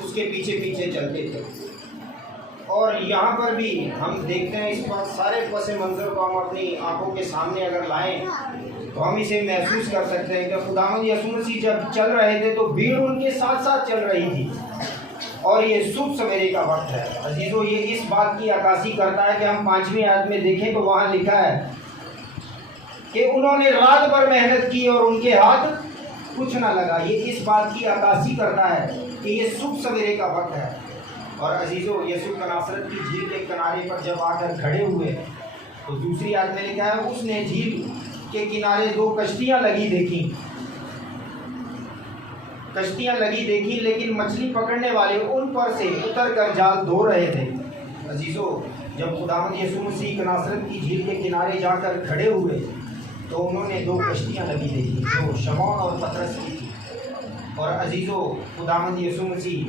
उसके पीछे पीछे चलते थे। और यहाँ पर भी हम देखते हैं, इस पर सारे पस मंज़र को हम अपनी आंखों के सामने अगर लाएं तो हम इसे महसूस कर सकते हैं कि खुदावंद यीशु मसीह जब चल रहे थे तो भीड़ उनके साथ साथ चल रही थी। और ये शुभ सवेरे का वक्त है अजीज़ों। ये इस बात की अक्कासी करता है कि हम 5वीं आयत में देखें तो वहाँ लिखा है कि उन्होंने रात भर मेहनत की और उनके हाथ कुछ ना लगा। ये इस बात की अक्कासी करता है कि ये शुभ सवेरे का वक्त है। और अजीज़ों, यीशु नासरत की झील के किनारे पर जब आकर खड़े हुए तो दूसरी आयत में लिखा है उसने झील के किनारे 2 कश्तियाँ लगी देखी, लेकिन मछली पकड़ने वाले उन पर से उतर कर जाल धो रहे थे। अजीज़ों, जब खुदावंद यीशु मसीह नासरत की झील के किनारे जाकर खड़े हुए तो उन्होंने 2 कश्तियाँ लगी देखी जो शमौन और पतरस की थी। और अजीज़ों, खुदावंद यीशु मसीह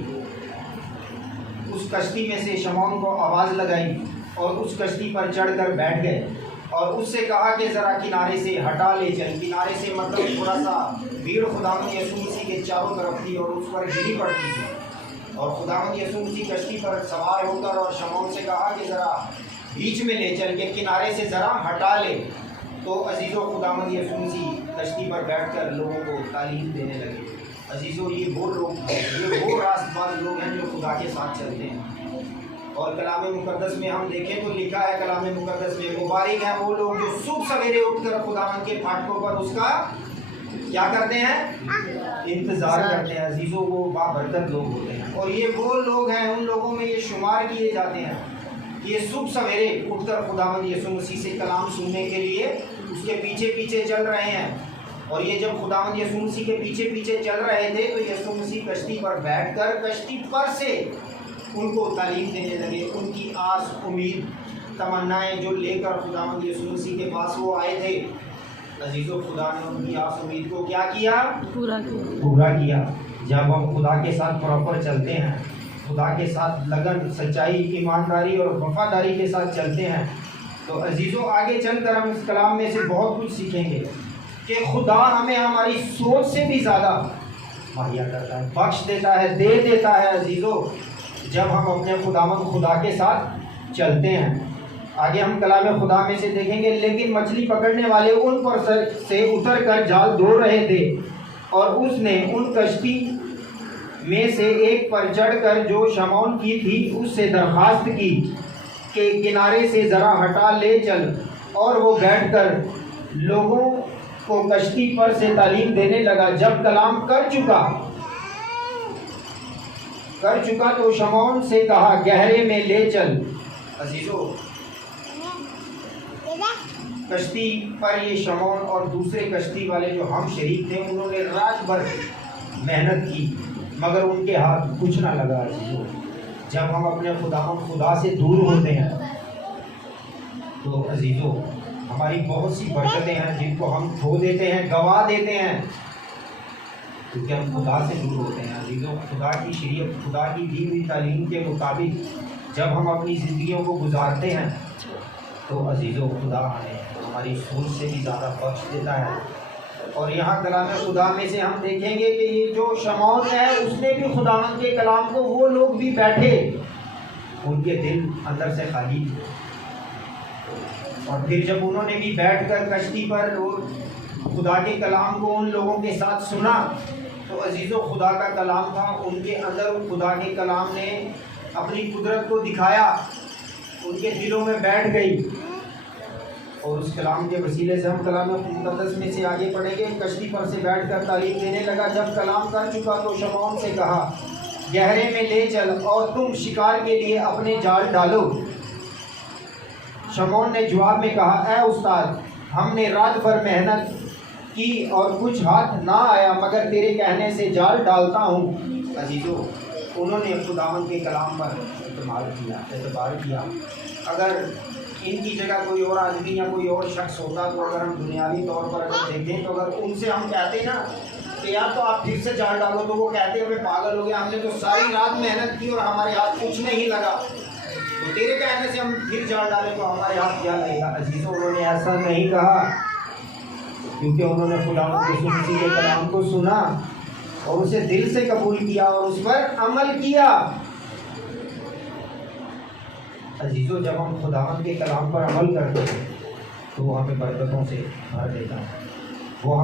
उस कश्ती में से शमौन को आवाज़ लगाई और उस कश्ती पर चढ़कर बैठ गए और उससे कहा कि ज़रा किनारे से हटा ले चल। किनारे से मतलब थोड़ा सा भीड़ खुदावंद यीशु मसीह के चारों तरफ थी और उस पर गिरी पड़ती थी। और खुदावंद यीशु मसीह कश्ती पर सवार होकर और शमौन से कहा कि ज़रा बीच में ले चल के किनारे से ज़रा हटा ले। तो अजीज़ों, खुदावंद यीशु मसीह कश्ती पर बैठकर लोगों को तालीम देने लगे। अजीज़ों, ये वो रास्तबाज लोग हैं जो खुदा के साथ चलते हैं। और कलाम मुकद्दस में हम देखें तो लिखा है कलाम मुकद्दस में, मुबारक हैं वो लोग जो सुबह सवेरे उठकर खुदावंद के फाटकों पर उसका क्या करते हैं, इंतज़ार करते हैं। अजीज़ों, वो बाबरकत लोग होते हैं। और ये वो लोग हैं, उन लोगों में ये शुमार किए जाते हैं कि ये सुबह सवेरे उठकर खुदावंद यीशु मसीह से कलाम सुनने के लिए उसके पीछे पीछे चल रहे हैं। और ये जब खुदावंद यीशु मसीह के पीछे पीछे चल रहे थे तो यीशु मसीह कश्ती पर बैठकर कश्ती पर से उनको तालीम देने लगे। उनकी आस उम्मीद तमन्नाएं जो लेकर खुदावंद यीशु मसीह के पास वो आए थे, अजीज़ों, खुदा ने उनकी आस उम्मीद को क्या किया, पूरा किया। जब हम खुदा के साथ प्रॉपर चलते हैं, खुदा के साथ लगन, सच्चाई, ईमानदारी और वफादारी के साथ चलते हैं तो अजीज़ों, आगे चलकर हम इस कलाम में से बहुत कुछ सीखेंगे कि खुदा हमें हमारी सोच से भी ज़्यादा मुहैया करता है, बख्श देता है, दे देता है। अजीज़ों, जब हम अपने खुदा के साथ चलते हैं। आगे हम कलाम खुदा में से देखेंगे, लेकिन मछली पकड़ने वाले उन पर से उतर कर जाल धो रहे थे और उसने उन कश्ती में से एक पर चढ़कर जो शमौन की थी उससे दरख्वास्त की कि किनारे से ज़रा हटा ले चल। और वो बैठकर लोगों को कश्ती पर से तालीम देने लगा। जब कलाम कर चुका तो शमौन से कहा, गहरे में ले चल। अजीज़ों, कश्ती पर ये शमौन और दूसरे कश्ती वाले जो हम शरीक थे उन्होंने रात भर मेहनत की मगर उनके हाथ कुछ ना लगा। अजीज़ों, जब हम अपने खुदा से दूर होते हैं तो अजीज़ों, हमारी बहुत सी बरकतें हैं जिनको हम खो देते हैं, गवा देते हैं, क्योंकि हम खुदा से दूर होते हैं। अजीज़ों, खुदा की शरीयत, खुदा की दी हुई तालीम के मुताबिक जब हम अपनी ज़िंदगियों को गुजारते हैं तो अजीज़ों, खुदा हमें हमारी सोच से भी ज़्यादा बख्श देता है। और यहाँ कलाम खुदा में से हम देखेंगे कि ये जो शमौन है उसने भी खुदावंद के कलाम को, वो लोग भी बैठे, उनके दिल अंदर से खाली थे। और फिर जब उन्होंने भी बैठकर कश्ती पर खुदा के कलाम को उन लोगों के साथ सुना तो अजीज़ों, खुदा का कलाम था उनके अंदर। खुदा के कलाम ने अपनी कुदरत को दिखाया, उनके दिलों में बैठ गई। और उस कलाम के वसीले से हम कलाम मुकद्दस में से आगे पढ़ेंगे। कश्ती पर से बैठकर तालीम देने लगा। जब कलाम कर चुका तो शमौन से कहा, गहरे में ले चल और तुम शिकार के लिए अपने जाल डालो। शमौन ने जवाब में कहा, ऐ उस्ताद, हमने रात भर मेहनत की और कुछ हाथ ना आया, मगर तेरे कहने से जाल डालता हूँ। अजीज़ों, उन्होंने खुदावंद के कलाम पर एतबार किया। अगर इनकी जगह कोई और आदमी या कोई और शख्स होता तो अगर हम दुनियावी तौर पर अगर देखें तो अगर उनसे हम कहते ना कि यार तो आप फिर से जाल डालो, तो वो कहते हमें पागल हो गया, हमने तो सारी रात मेहनत की और हमारे हाथ कुछ नहीं लगा, तो तेरे कहने से हम फिर जाल डालें तो हमारे हाथ क्या लगेगा। अजीज़ों, उन्होंने ऐसा नहीं कहा, क्योंकि उन्होंने खुदावंद यीशु मसीह के कलाम को सुना और उसे दिल से कबूल किया और उस पर अमल किया। अजीजों, जब हम खुदावंद के कलाम पर अमल करते हैं तो वो हमें बरकतों से भर देता है, वो हम